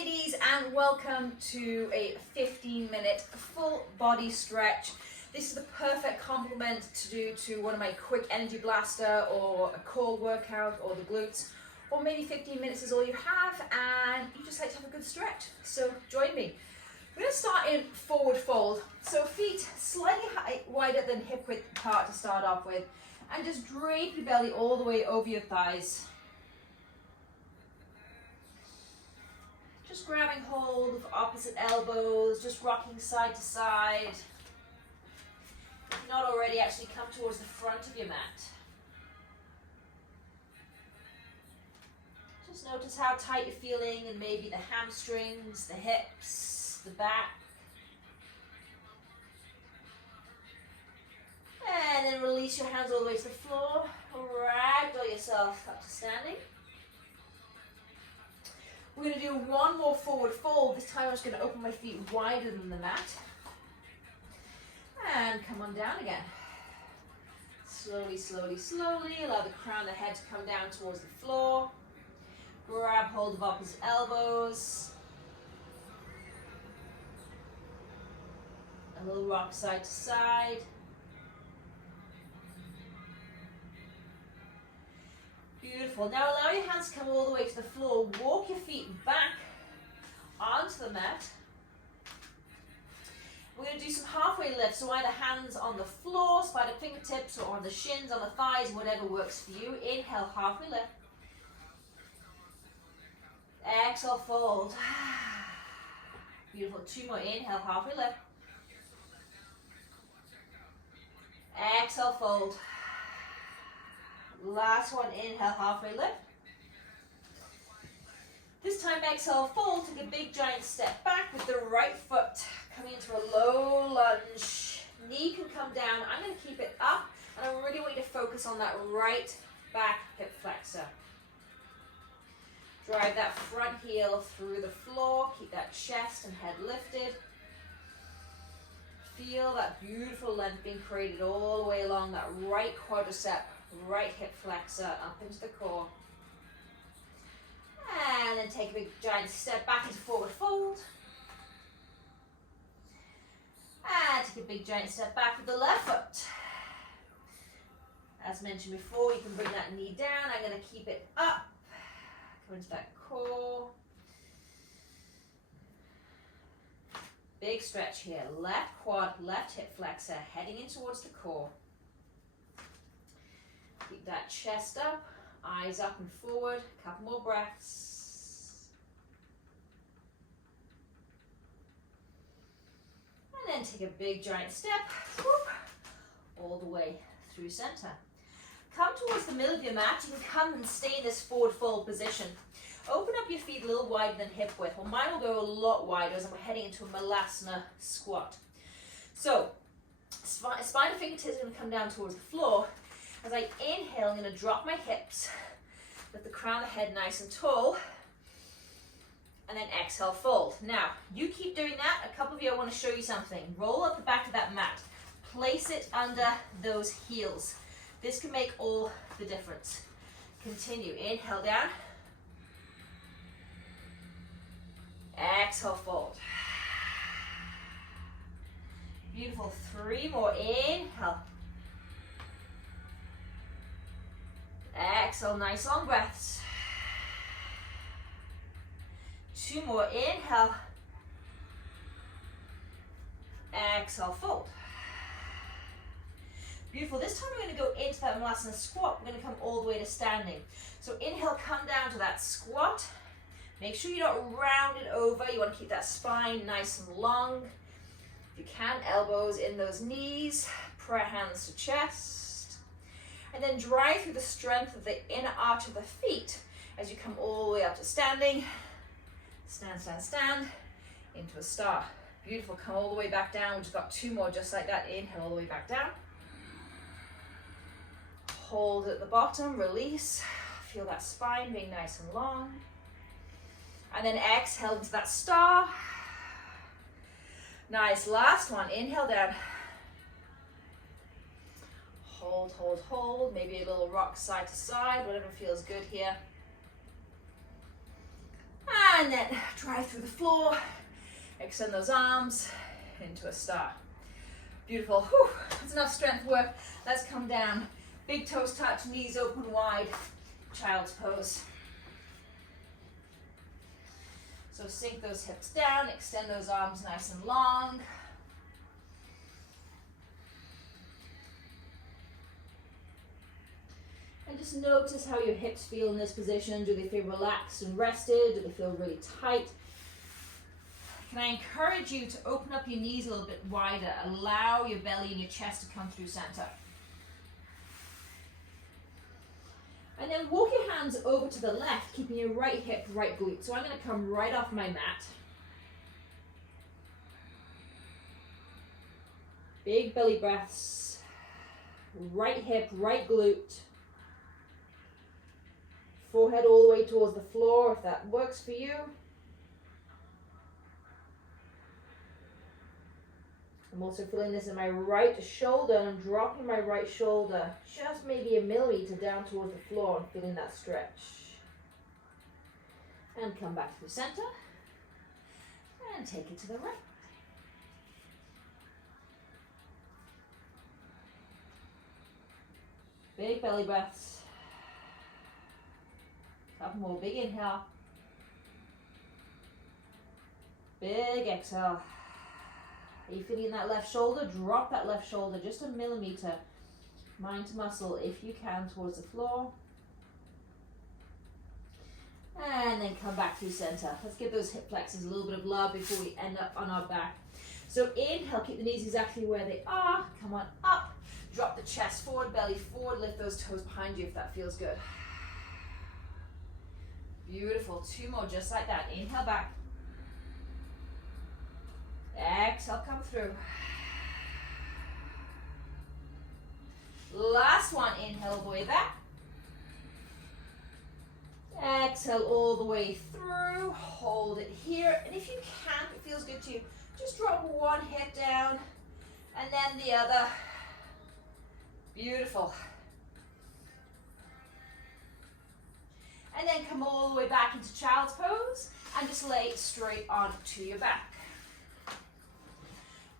ladies, and welcome to a 15-minute full body stretch. This is the perfect complement to do to one of my quick energy blaster or a core workout or the glutes, or maybe 15 minutes is all you have and you just like to have a good stretch. So join me. We're going to start in forward fold. So feet slightly wider than hip width apart to start off with, and just drape your belly all the way over your thighs. Just grabbing hold of opposite elbows, just rocking side to side. If you're not already, actually come towards the front of your mat. Just notice how tight you're feeling, and maybe the hamstrings, the hips, the back. And then release your hands all the way to the floor. Ragdoll yourself up to standing. We're going to do one more forward fold. This time I'm just going to open my feet wider than the mat. And come on down again. Slowly, slowly, slowly. Allow the crown of the head to come down towards the floor. Grab hold of opposite elbows. A little rock side to side. Beautiful. Now allow your hands to come all the way to the floor. Walk your feet back onto the mat. We're going to do some halfway lifts, so either hands on the floor, spider fingertips, or on the shins, on the thighs, whatever works for you. Inhale, halfway lift. Exhale, fold. Beautiful. Two more. Inhale, halfway lift. Exhale, fold. Last one, inhale, halfway lift. This time, exhale, fold. Take a big giant step back with the right foot coming into a low lunge. Knee can come down. I'm going to keep it up, and I really want you to focus on that right back hip flexor. Drive that front heel through the floor. Keep that chest and head lifted. Feel that beautiful length being created all the way along that right quadricep. Right hip flexor up into the core. And then take a big giant step back into forward fold. And take a big giant step back with the left foot. As mentioned before, you can bring that knee down. I'm going to keep it up. Come into that core. Big stretch here. Left quad, left hip flexor, heading in towards the core. Keep that chest up, eyes up and forward, a couple more breaths. And then take a big giant step, whoop, all the way through center. Come towards the middle of your mat. You can come and stay in this forward fold position. Open up your feet a little wider than hip width. Well, mine will go a lot wider as I'm heading into a Malasana squat. So, spine and fingertips are going to come down towards the floor. As I inhale, I'm going to drop my hips, let the crown of the head nice and tall, and then exhale, fold. Now, you keep doing that. A couple of you, I want to show you something. Roll up the back of that mat. Place it under those heels. This can make all the difference. Continue. Inhale down. Exhale, fold. Beautiful. Three more. Inhale. Exhale, nice long breaths. Two more, inhale. Exhale, fold. Beautiful. This time we're going to go into that Malasana squat. We're going to come all the way to standing. So inhale, come down to that squat. Make sure you don't round it over. You want to keep that spine nice and long. If you can, elbows in those knees. Prayer hands to chest. And then drive through the strength of the inner arch of the feet as you come all the way up to standing. Stand, stand, stand. Into a star. Beautiful. Come all the way back down. We've just got two more just like that. Inhale all the way back down. Hold at the bottom. Release. Feel that spine being nice and long. And then exhale into that star. Nice. Last one. Inhale down. Hold, hold, hold. Maybe a little rock side to side, whatever feels good here. And then drive through the floor. Extend those arms into a star. Beautiful. Whew. That's enough strength work. Let's come down. Big toes touch, knees open wide. Child's pose. So sink those hips down, extend those arms nice and long. And just notice how your hips feel in this position. Do they feel relaxed and rested? Do they feel really tight? Can I encourage you to open up your knees a little bit wider? Allow your belly and your chest to come through center. And then walk your hands over to the left, keeping your right hip, right glute. So I'm going to come right off my mat. Big belly breaths. Right hip, right glute. Forehead all the way towards the floor if that works for you. I'm also feeling this in my right shoulder, and I'm dropping my right shoulder just maybe a millimeter down towards the floor and feeling that stretch. And come back to the center and take it to the right. Big belly breaths. Couple more, big inhale. Big exhale. Are you feeling that left shoulder? Drop that left shoulder just a millimeter, mind to muscle, if you can, towards the floor. And then come back through center. Let's give those hip flexors a little bit of love before we end up on our back. So inhale, keep the knees exactly where they are. Come on up. Drop the chest forward, belly forward. Lift those toes behind you if that feels good. Beautiful. Two more just like that. Inhale back. Exhale, come through. Last one, inhale all the way back. Exhale all the way through. Hold it here. And if you can, if it feels good to you, just drop one hip down and then the other. Beautiful. And then come all the way back into child's pose and just lay straight onto your back.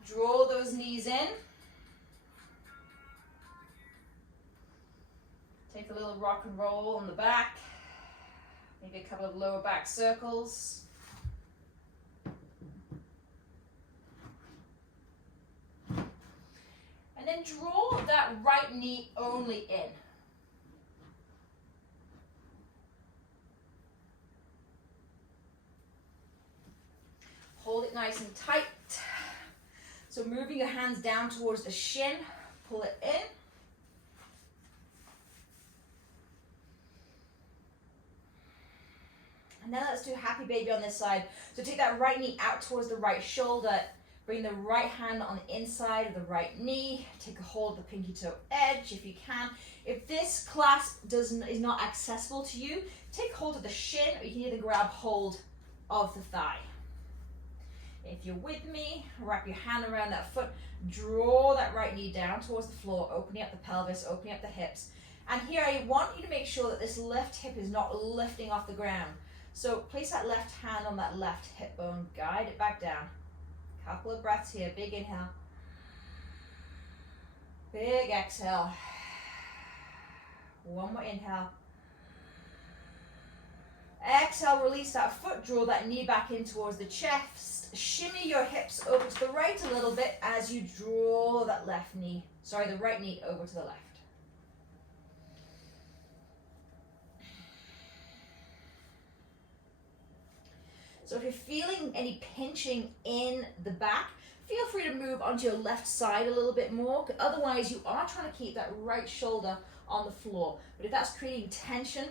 Draw those knees in. Take a little rock and roll on the back. Maybe a couple of lower back circles. And then draw that right knee only in. Hold it nice and tight. So moving your hands down towards the shin, pull it in. And then let's do happy baby on this side. So take that right knee out towards the right shoulder. Bring the right hand on the inside of the right knee. Take a hold of the pinky toe edge if you can. If this clasp is not accessible to you, take hold of the shin, or you can either grab hold of the thigh. If you're with me, wrap your hand around that foot, draw that right knee down towards the floor, opening up the pelvis, opening up the hips. And here I want you to make sure that this left hip is not lifting off the ground. So place that left hand on that left hip bone, guide it back down. Couple of breaths here, big inhale. Big exhale. One more inhale. Exhale, release that foot, draw that knee back in towards the chest. Shimmy your hips over to the right a little bit as you draw that the right knee over to the left. So if you're feeling any pinching in the back, feel free to move onto your left side a little bit more. Otherwise, you are trying to keep that right shoulder on the floor. But if that's creating tension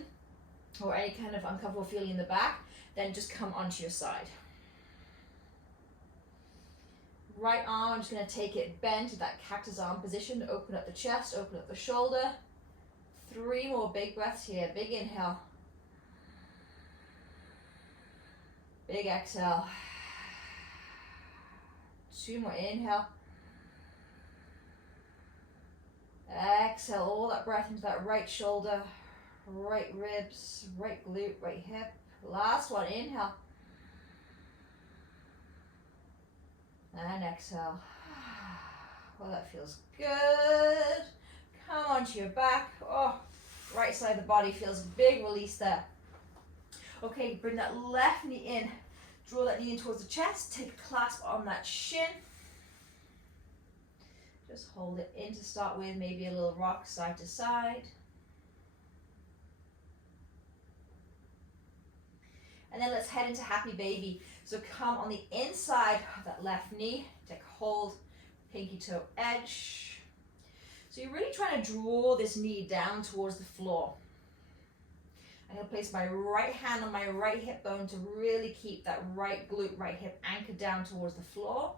or any kind of uncomfortable feeling in the back, then just come onto your side. Right arm, I'm just going to take it bent to that cactus arm position to open up the chest, open up the shoulder. 3 more big breaths here. Big inhale. Big exhale. 2 more, inhale. Exhale, all that breath into that right shoulder, right ribs, right glute, right hip. Last one, inhale. And exhale. Well, that feels good. Come onto your back. Oh, right side of the body feels big release there. Okay, bring that left knee in. Draw that knee in towards the chest. Take a clasp on that shin. Just hold it in to start with. Maybe a little rock side to side. And then let's head into happy baby. So come on the inside of that left knee. Take a hold. Pinky toe edge. So you're really trying to draw this knee down towards the floor. I'm going to place my right hand on my right hip bone to really keep that right glute, right hip anchored down towards the floor.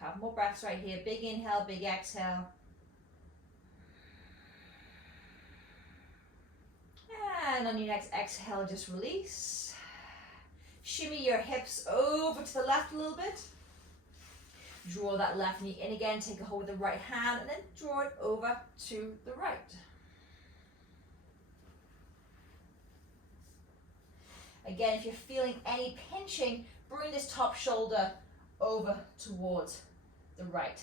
Couple more breaths right here. Big inhale, big exhale. And on your next exhale, just release. Shimmy your hips over to the left a little bit. Draw that left knee in again. Take a hold with the right hand and then draw it over to the right. Again, if you're feeling any pinching, bring this top shoulder over towards the right.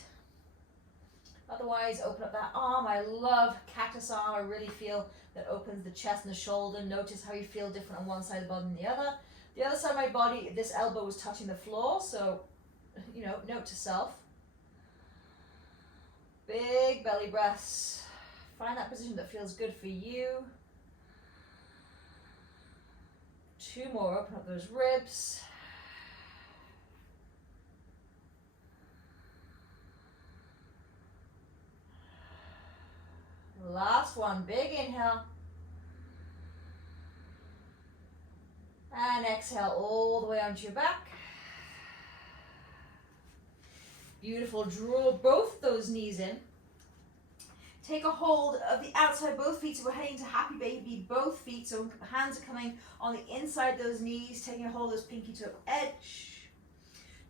Otherwise, open up that arm. I love cactus arm. I really feel that opens the chest and the shoulder. Notice how you feel different on one side of the body than the other. The other side of my body, this elbow was touching the floor, so, note to self. Big belly breaths. Find that position that feels good for you. 2 more, open up those ribs. Last one, big inhale. And exhale all the way onto your back. Beautiful. Draw both those knees in. Take a hold of the outside of both feet. So we're heading to happy baby, both feet. So hands are coming on the inside of those knees, taking a hold of those pinky toe edge.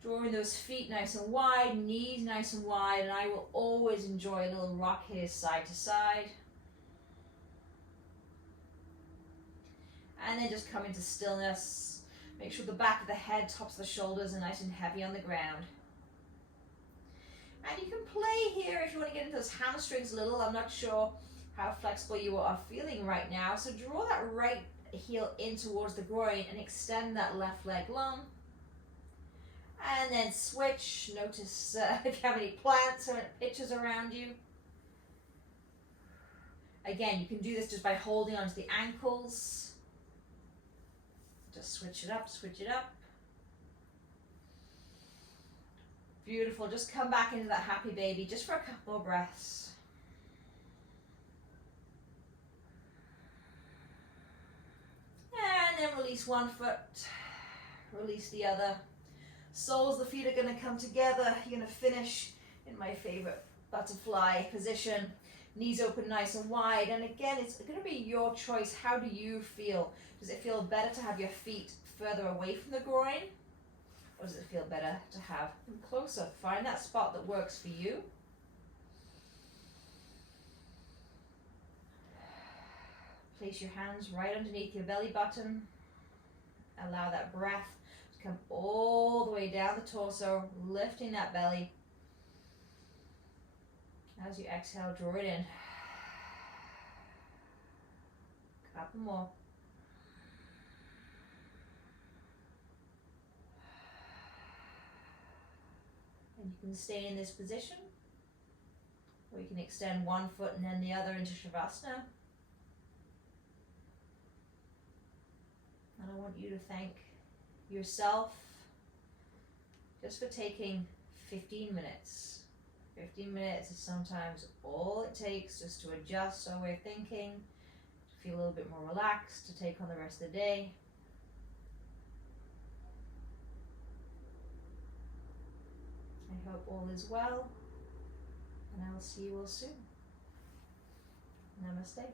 Drawing those feet nice and wide, knees nice and wide, and I will always enjoy a little rock here side to side. And then just come into stillness. Make sure the back of the head, tops of the shoulders are nice and heavy on the ground. And you can play here if you want to get into those hamstrings a little. I'm not sure how flexible you are feeling right now. So draw that right heel in towards the groin and extend that left leg long. And then switch. Notice if you have any plants or any pitches around you. Again, you can do this just by holding onto the ankles. Just switch it up, switch it up. Beautiful. Just come back into that happy baby just for a couple more breaths. And then release one foot, release the other. Soles of the feet are going to come together. You're going to finish in my favorite butterfly position. Knees open nice and wide. And again, it's going to be your choice. How do you feel? Does it feel better to have your feet further away from the groin? Or does it feel better to have them closer? Find that spot that works for you. Place your hands right underneath your belly button. Allow that breath to come all the way down the torso, lifting that belly. As you exhale, draw it in. Couple more. And you can stay in this position, or you can extend one foot and then the other into Shavasana. And I want you to thank yourself just for taking 15 minutes. 15 minutes is sometimes all it takes just to adjust our way of thinking, to feel a little bit more relaxed, to take on the rest of the day. I hope all is well, and I will see you all soon. Namaste.